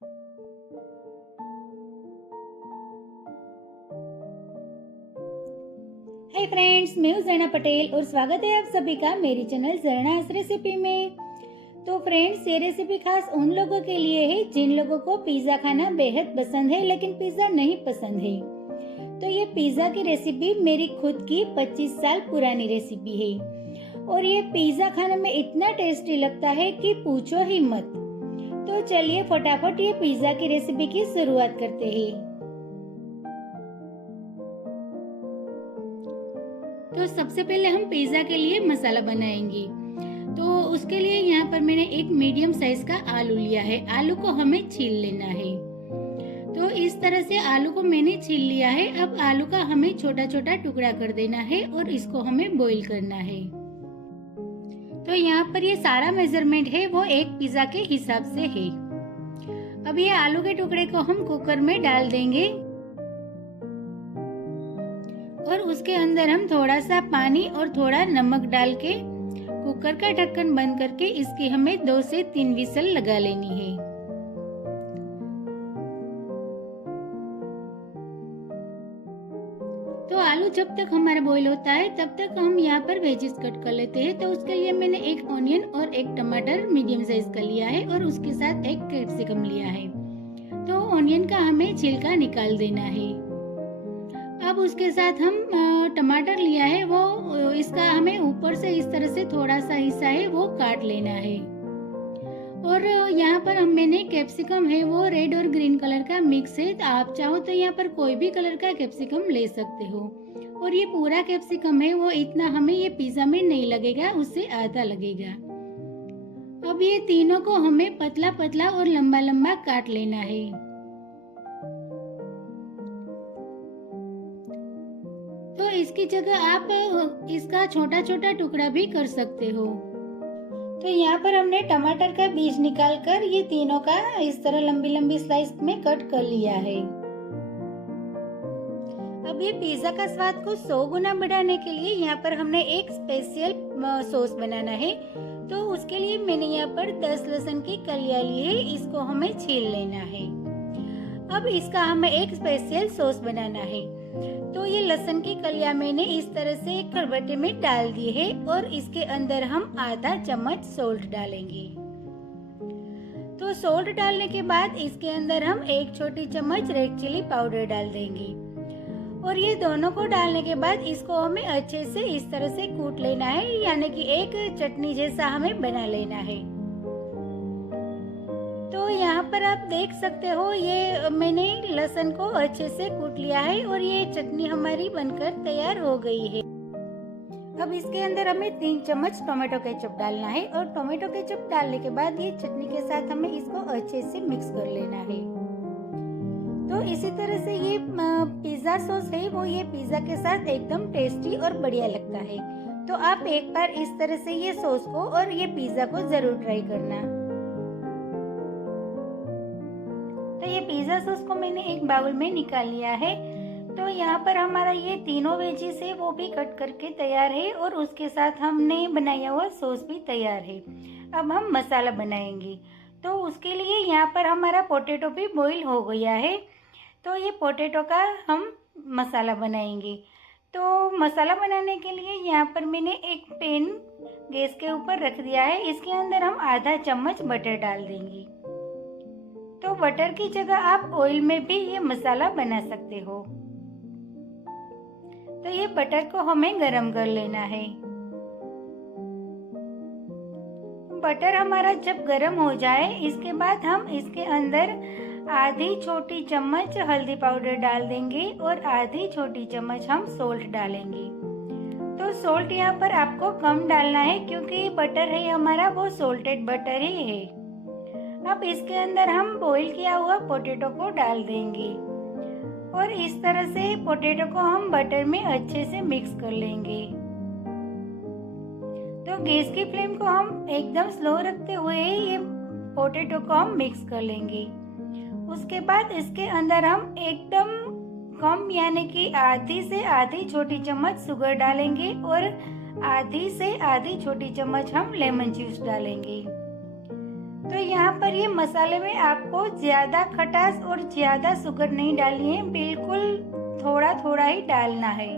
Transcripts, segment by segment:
Hi friends, मैं हूँ ज़रना पटेल और स्वागत है आप सभी का मेरी चैनल ज़रनास रेसिपी में। तो फ्रेंड्स, ये रेसिपी खास उन लोगों के लिए है जिन लोगों को पिज़्ज़ा खाना बेहद पसंद है लेकिन पिज़्ज़ा नहीं पसंद है। तो ये पिज़्ज़ा की रेसिपी मेरी खुद की 25 साल पुरानी रेसिपी है और ये पिज़्ज़ा खाने में इतना टेस्टी लगता है कि पूछो ही मत। तो चलिए फटाफट ये पिज़्ज़ा की रेसिपी की शुरुआत करते हैं। तो सबसे पहले हम पिज़्ज़ा के लिए मसाला बनाएंगे। तो उसके लिए यहाँ पर मैंने एक मीडियम साइज का आलू लिया है। आलू को हमें छील लेना है। तो इस तरह से आलू को मैंने छील लिया है। अब आलू का हमें छोटा छोटा टुकड़ा कर देना है और इसको हमें बॉईल करना है। तो यहाँ पर ये सारा मेजरमेंट है वो एक पिज़्ज़ा के हिसाब से है। अब ये आलू के टुकड़े को हम कुकर में डाल देंगे और उसके अंदर हम थोड़ा सा पानी और थोड़ा नमक डाल के कुकर का ढक्कन बंद करके इसकी हमें 2 से 3 विसल लगा लेनी है। तो आलू जब तक हमारा बॉईल होता है तब तक हम यहाँ पर वेजिस कट कर लेते हैं। तो उसके लिए मैंने एक ऑनियन और एक टमाटर मीडियम साइज का लिया है और उसके साथ एक कैप्सिकम लिया है। तो ऑनियन का हमें छिलका निकाल देना है। अब उसके साथ हम टमाटर लिया है वो इसका हमें ऊपर से इस तरह से थोड़ा सा हिस्सा है वो काट लेना है। और यहाँ पर मैंने कैप्सिकम है वो रेड और ग्रीन कलर का मिक्स है। आप चाहो तो यहाँ पर कोई भी कलर का कैप्सिकम ले सकते हो। और ये पूरा कैप्सिकम है वो इतना हमें ये पिज्जा में नहीं लगेगा, उससे आधा लगेगा। अब ये तीनों को हमें पतला पतला और लंबा लंबा काट लेना है। तो इसकी जगह आप इसका छोटा छोटा टुकड़ा भी कर सकते हो। तो यहाँ पर हमने टमाटर का बीज निकालकर ये तीनों का इस तरह लंबी लंबी स्लाइस में कट कर लिया है। अब ये पिज्जा का स्वाद को 100 गुना बढ़ाने के लिए यहाँ पर हमने एक स्पेशल सॉस बनाना है। तो उसके लिए मैंने यहाँ पर 10 लहसुन की कलियां ली है, इसको हमें छील लेना है। अब इसका हमें एक स्पेशल सॉस बनाना है। तो ये लहसुन की कलियां मैंने इस तरह से एक खलबट्टे में डाल दी है और इसके अंदर हम आधा चम्मच सॉल्ट डालेंगे। तो सॉल्ट डालने के बाद इसके अंदर हम 1 छोटी चम्मच रेड चिली पाउडर डाल देंगे और ये दोनों को डालने के बाद इसको हमें अच्छे से इस तरह से कूट लेना है, यानी कि एक चटनी जैसा हमें बना लेना है। तो यहाँ पर आप देख सकते हो ये मैंने लहसुन को अच्छे से कूट लिया है और ये चटनी हमारी बनकर तैयार हो गई है। अब इसके अंदर हमें 3 चम्मच टोमेटो केचप डालना है और टोमेटो केचप डालने के बाद ये चटनी के साथ हमें इसको अच्छे से मिक्स कर लेना है। तो इसी तरह से ये पिज्जा सॉस है वो ये पिज्जा के साथ एकदम टेस्टी और बढ़िया लगता है। तो आप एक बार इस तरह से ये सॉस को और ये पिज्जा को जरूर ट्राई करना। तो ये पिज्जा सॉस को मैंने एक बाउल में निकाल लिया है। तो यहाँ पर हमारा ये तीनों वेजीज है वो भी कट करके तैयार है और उसके साथ हमने बनाया हुआ सॉस भी तैयार है। अब हम मसाला बनाएंगे। तो उसके लिए यहाँ पर हमारा पोटैटो भी बॉईल हो गया है। तो ये पोटैटो का हम मसाला बनाएंगे। तो मसाला बनाने के लिए यहाँ पर मैंने एक पैन गैस के ऊपर रख दिया है। इसके अंदर हम आधा चम्मच बटर डाल देंगे। तो बटर की जगह आप ऑयल में भी ये मसाला बना सकते हो। तो ये बटर को हमें गरम कर लेना है। बटर हमारा जब गरम हो जाए इसके बाद हम इसके अंदर आधी छोटी चम्मच हल्दी पाउडर डाल देंगे और आधी छोटी चम्मच हम सॉल्ट डालेंगे। तो सॉल्ट यहाँ पर आपको कम डालना है क्योंकि बटर है हमारा वो सॉल्टेड बटर ही है। अब इसके अंदर हम बॉईल किया हुआ पोटैटो को डाल देंगे और इस तरह से पोटैटो को हम बटर में अच्छे से मिक्स कर लेंगे। तो गैस की फ्लेम को हम एकदम स्लो रखते हुए ये पोटैटो को हम मिक्स कर लेंगे। उसके बाद इसके अंदर हम एकदम कम यानी कि आधी से आधी छोटी चम्मच शुगर डालेंगे और आधी से आधी छोटी चम्मच हम लेमन जूस डालेंगे। तो यहाँ पर ये मसाले में आपको ज़्यादा खटास और ज़्यादा शुगर नहीं डालनी है, बिल्कुल थोड़ा थोड़ा ही डालना है।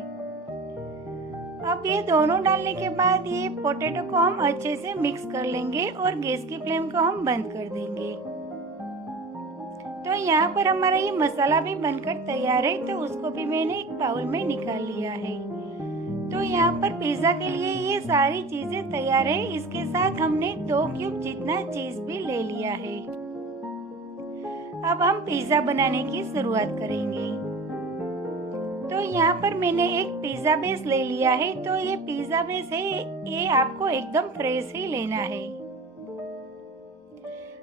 अब ये दोनों डालने के बाद ये पोटैटो को हम अच्छे से मिक्स कर लेंगे और गैस की फ्लेम को हम बंद कर देंगे। तो यहाँ पर हमारा ये मसाला भी बनकर तैयार है, तो उसको भी मैंने एक बाउल में निकाल लिया है। तो यहाँ पर पिज़्ज़ा के लिए ये सारी चीज़ें तैयार है। इसके साथ हमने 2 क्यूब जितना चीज़ भी ले लिया है। अब हम पिज़्ज़ा बनाने की शुरुआत करेंगे। तो यहाँ पर मैंने एक पिज़्ज़ा बेस ले लिया है। तो ये पिज़्ज़ा बेस है, ये आपको एकदम फ्रेश ही लेना है।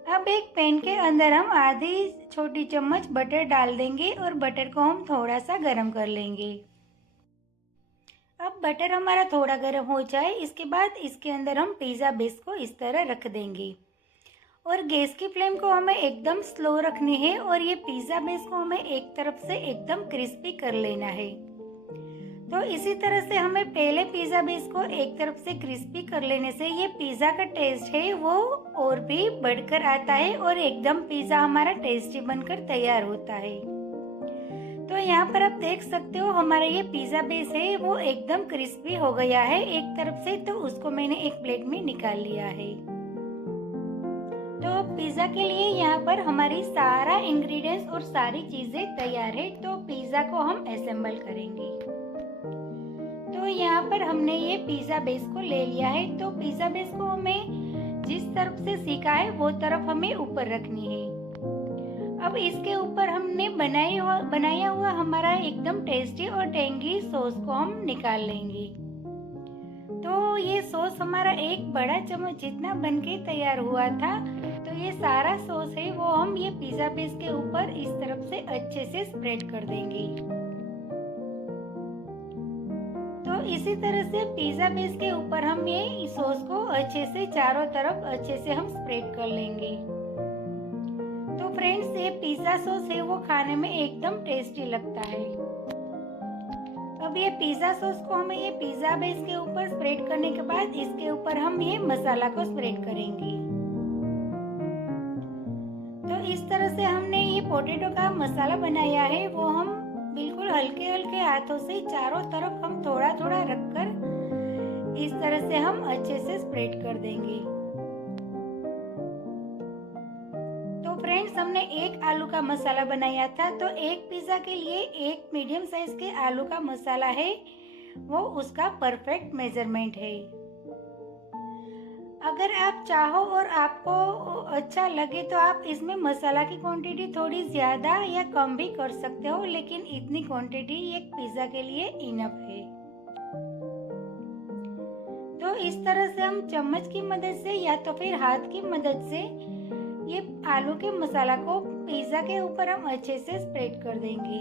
अब एक पैन के अंदर हम आधी छोटी चम्मच बटर डाल देंगे और बटर को हम थोड़ा सा गरम कर लेंगे। अब बटर हमारा थोड़ा गरम हो जाए, इसके बाद इसके अंदर हम पिज़्ज़ा बेस को इस तरह रख देंगे और गैस की फ्लेम को हमें एकदम स्लो रखनी है और ये पिज़्ज़ा बेस को हमें एक तरफ से एकदम क्रिस्पी कर लेना है। तो इसी तरह से हमें पहले पिज़्ज़ा बेस को एक तरफ से क्रिस्पी कर लेने से ये पिज़्ज़ा का टेस्ट है वो और भी बढ़कर आता है और एकदम पिज़्ज़ा हमारा टेस्टी बनकर तैयार होता है। तो यहाँ पर आप देख सकते हो हमारा ये पिज़्ज़ा बेस है वो एकदम क्रिस्पी हो गया है एक तरफ से, तो उसको मैंने एक प्लेट में निकाल लिया है। तो पिज़्ज़ा के लिए यहाँ पर हमारी सारा इंग्रेडिएंट्स और सारी चीज़ें तैयार है। तो पिज़्ज़ा को हम असेंबल करेंगे। तो यहाँ पर हमने ये पिज़्ज़ा बेस को ले लिया है। तो पिज़्ज़ा बेस को हमें जिस तरफ से सीखा है वो तरफ हमें ऊपर रखनी है। अब इसके ऊपर हमने बनाया हुआ हमारा एकदम टेस्टी और टेंगी सॉस को हम निकाल लेंगे। तो ये सॉस हमारा एक बड़ा चम्मच जितना बनके तैयार हुआ था। तो ये सारा सॉस है वो हम ये पिज़्ज़ा बेस के ऊपर इस तरफ से अच्छे से स्प्रेड कर देंगे। तो इसी तरह से पिज़्ज़ा बेस के ऊपर हम ये सॉस को अच्छे से चारों तरफ अच्छे से हम स्प्रेड कर लेंगे। तो फ्रेंड्स ये पिज़्ज़ा सॉस है वो खाने में एकदम टेस्टी लगता है। अब ये पिज़्ज़ा सॉस को हमें ये पिज़्ज़ा बेस के ऊपर स्प्रेड करने के बाद इसके ऊपर हम ये मसाला को स्प्रेड करेंगे। तो इस तरह से हमने ये पोटैटो का मसाला बनाया है वो हम बिल्कुल हल्के हल्के हाथों से चारों तरफ हम थोड़ा थोड़ा रखकर इस तरह से हम अच्छे से स्प्रेड कर देंगे। तो फ्रेंड्स हमने एक आलू का मसाला बनाया था। तो एक पिज़्ज़ा के लिए एक मीडियम साइज के आलू का मसाला है वो उसका परफेक्ट मेजरमेंट है। अगर आप चाहो और आपको अच्छा लगे तो आप इसमें मसाला की क्वांटिटी थोड़ी ज़्यादा या कम भी कर सकते हो, लेकिन इतनी क्वांटिटी एक पिज़्ज़ा के लिए इनफ है। तो इस तरह से हम चम्मच की मदद से या तो फिर हाथ की मदद से ये आलू के मसाला को पिज़्ज़ा के ऊपर हम अच्छे से स्प्रेड कर देंगे।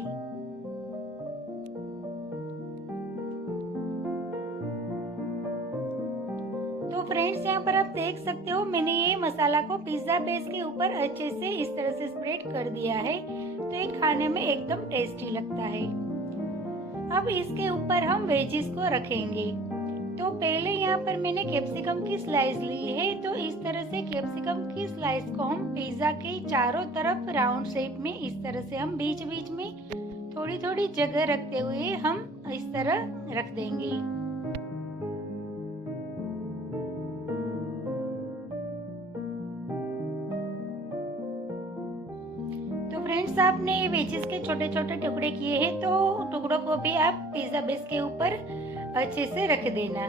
तो फ्रेंड्स यहाँ पर आप देख सकते हो मैंने ये मसाला को पिज़्ज़ा बेस के ऊपर अच्छे से इस तरह से स्प्रेड कर दिया है। तो ये खाने में एकदम टेस्टी लगता है। अब इसके ऊपर हम वेजिस को रखेंगे। तो पहले यहाँ पर मैंने कैप्सिकम की स्लाइस ली है। तो इस तरह से कैप्सिकम की स्लाइस को हम पिज़्ज़ा के चारों तरफ राउंड शेप में इस तरह से हम बीच बीच में थोड़ी थोड़ी जगह रखते हुए हम इस तरह रख देंगे। फ्रेंड्स आपने ये वेजिस के छोटे छोटे टुकड़े किए हैं, तो टुकड़ों को भी आप पिज़्ज़ा बेस के ऊपर अच्छे से रख देना।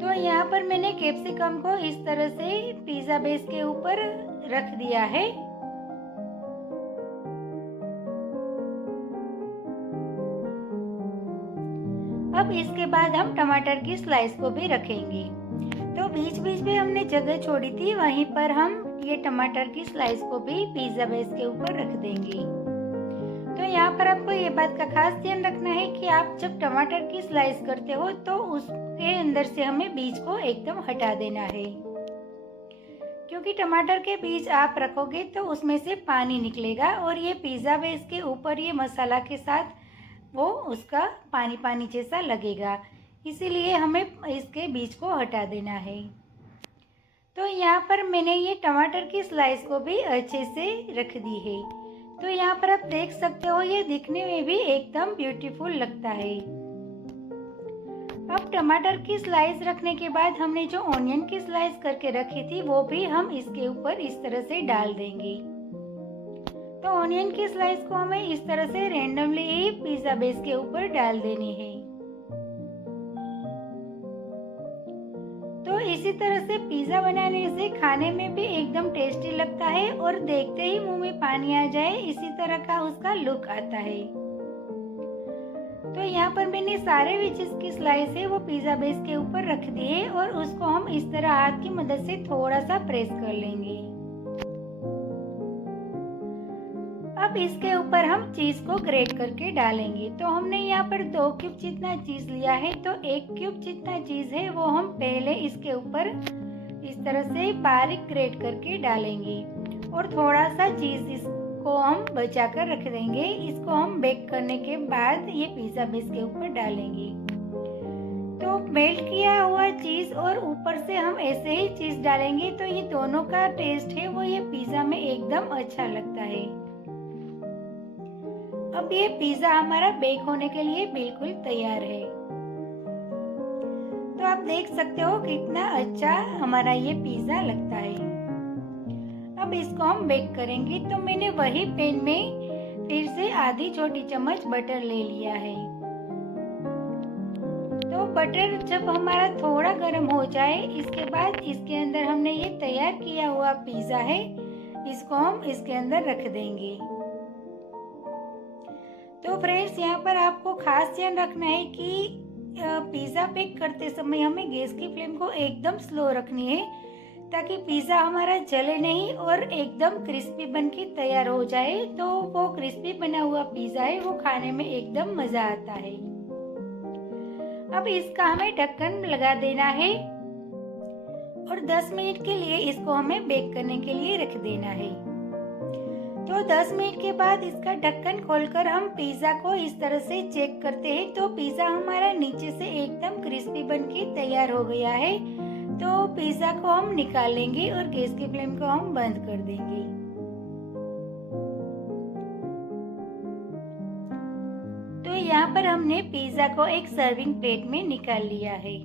तो यहाँ पर मैंने कैप्सिकम को इस तरह से पिज़्ज़ा बेस के ऊपर रख दिया है। अब इसके बाद हम टमाटर की स्लाइस को भी रखेंगे। तो बीच बीच में हमने जगह छोड़ी थी, वहीं पर हम ये टमाटर की स्लाइस को भी पिज़्ज़ा बेस के ऊपर रख देंगे। तो यहाँ पर आपको ये बात का खास ध्यान रखना है कि आप जब टमाटर की स्लाइस करते हो तो उसके अंदर से हमें बीज को एकदम हटा देना है, क्योंकि टमाटर के बीज आप रखोगे तो उसमें से पानी निकलेगा और ये पिज़्ज़ा बेस के ऊपर ये मसाला के साथ वो उसका पानी पानी जैसा लगेगा, इसीलिए हमें इसके बीज को हटा देना है। तो यहाँ पर मैंने ये टमाटर की स्लाइस को भी अच्छे से रख दी है। तो यहाँ पर आप देख सकते हो ये दिखने में भी एकदम ब्यूटीफुल लगता है। अब टमाटर की स्लाइस रखने के बाद हमने जो ऑनियन की स्लाइस करके रखी थी वो भी हम इसके ऊपर इस तरह से डाल देंगे। तो ऑनियन की स्लाइस को हमें इस तरह से रैंडमली ही पिज्जा बेस के ऊपर डाल देनी है। तो इसी तरह से पिज्जा बनाने से खाने में भी एकदम टेस्टी लगता है और देखते ही मुंह में पानी आ जाए इसी तरह का उसका लुक आता है। तो यहाँ पर मैंने सारे वेजिस की स्लाइस है वो पिज्जा बेस के ऊपर रख दी है और उसको हम इस तरह हाथ की मदद से थोड़ा सा प्रेस कर लेंगे। अब इसके ऊपर हम चीज को ग्रेट करके डालेंगे। तो हमने यहाँ पर 2 क्यूब जितना चीज लिया है, तो 1 क्यूब जितना चीज है वो हम पहले इसके ऊपर इस तरह से बारीक ग्रेट करके डालेंगे और थोड़ा सा चीज इसको हम बचा कर रख देंगे। इसको हम बेक करने के बाद ये पिज्जा बेस के ऊपर डालेंगे। तो मेल्ट किया हुआ चीज और ऊपर से हम ऐसे ही चीज डालेंगे तो ये दोनों का टेस्ट है वो ये पिज्जा में एकदम अच्छा लगता है। अब ये पिज्जा हमारा बेक होने के लिए बिल्कुल तैयार है। तो आप देख सकते हो कितना अच्छा हमारा ये पिज्जा लगता है। अब इसको हम बेक करेंगे। तो मैंने वही पैन में फिर से आधी छोटी चम्मच बटर ले लिया है। तो बटर जब हमारा थोड़ा गर्म हो जाए इसके बाद इसके अंदर हमने ये तैयार किया हुआ पिज्जा है इसको हम इसके अंदर रख देंगे। तो फ्रेंड्स यहाँ पर आपको खास ध्यान रखना है कि पिज़्ज़ा बेक करते समय हमें गैस की फ्लेम को एकदम स्लो रखनी है ताकि पिज़्ज़ा हमारा जले नहीं और एकदम क्रिस्पी बनके तैयार हो जाए। तो वो क्रिस्पी बना हुआ पिज़्ज़ा है वो खाने में एकदम मज़ा आता है। अब इसका हमें ढक्कन लगा देना है और 10 मिनट के लिए इसको हमें बेक करने के लिए रख देना है। तो 10 मिनट के बाद इसका ढक्कन खोलकर हम पिज़्ज़ा को इस तरह से चेक करते हैं। तो पिज़्ज़ा हमारा नीचे से एकदम क्रिस्पी बनके तैयार हो गया है। तो पिज़्ज़ा को हम निकाल लेंगे और गैस की फ्लेम को हम बंद कर देंगे। तो यहाँ पर हमने पिज़्ज़ा को एक सर्विंग प्लेट में निकाल लिया है।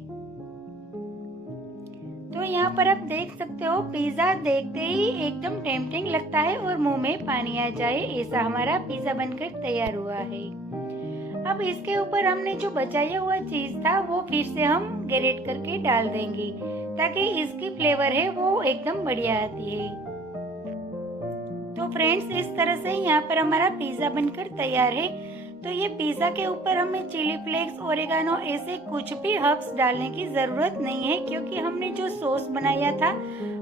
तो यहाँ पर आप देख सकते हो पिज़्ज़ा देखते ही एकदम टेम्पटिंग लगता है और मुंह में पानी आ जाए ऐसा हमारा पिज़्ज़ा बनकर तैयार हुआ है। अब इसके ऊपर हमने जो बचाया हुआ चीज था वो फिर से हम ग्रेट करके डाल देंगे ताकि इसकी फ्लेवर है वो एकदम बढ़िया आती है। तो फ्रेंड्स इस तरह से यहाँ पर हमारा पिज़्ज़ा बनकर तैयार है। तो ये पिज़्ज़ा के ऊपर हमें चिली फ्लेक्स, ओरेगानो ऐसे कुछ भी हर्ब्स डालने की ज़रूरत नहीं है क्योंकि हमने जो सॉस बनाया था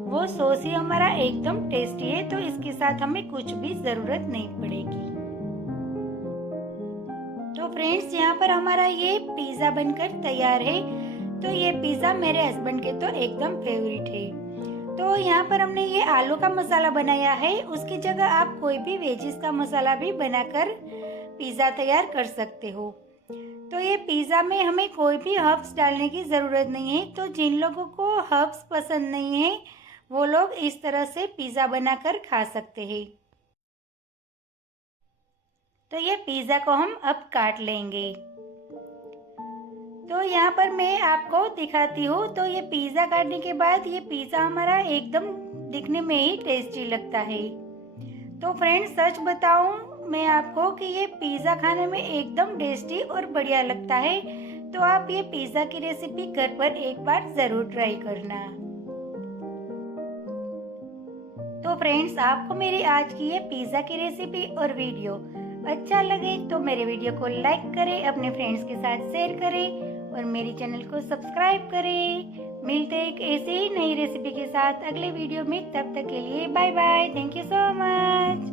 वो सॉस ही हमारा एकदम टेस्टी है। तो इसके साथ हमें कुछ भी ज़रूरत नहीं पड़ेगी। तो फ्रेंड्स यहाँ पर हमारा ये पिज़्ज़ा बनकर तैयार है। तो ये पिज़्ज़ा मेरे हस्बैंड के तो एकदम फेवरेट है। तो यहाँ पर हमने ये आलू का मसाला बनाया है, उसकी जगह आप कोई भी वेजिस का मसाला भी बनाकर पिज़्ज़ा तैयार कर सकते हो। तो ये पिज़्ज़ा में हमें कोई भी हर्ब्स डालने की ज़रूरत नहीं है। तो जिन लोगों को हर्ब्स पसंद नहीं है वो लोग इस तरह से पिज़्ज़ा बनाकर खा सकते हैं। तो ये पिज़्ज़ा को हम अब काट लेंगे। तो यहाँ पर मैं आपको दिखाती हूँ। तो ये पिज़्ज़ा काटने के बाद ये पिज़्ज़ा हमारा एकदम दिखने में ही टेस्टी लगता है। तो फ्रेंड्स सच बताऊँ मैं आपको कि ये पिज़्ज़ा खाने में एकदम टेस्टी और बढ़िया लगता है। तो आप ये पिज़्ज़ा की रेसिपी घर पर एक बार ज़रूर ट्राई करना। तो फ्रेंड्स आपको मेरी आज की ये पिज़्ज़ा की रेसिपी और वीडियो अच्छा लगे तो मेरे वीडियो को लाइक करें, अपने फ्रेंड्स के साथ शेयर करें और मेरे चैनल को सब्सक्राइब करें। मिलते हैं एक ऐसे ही नई रेसिपी के साथ अगले वीडियो में। तब तक के लिए bye bye. Thank you so much.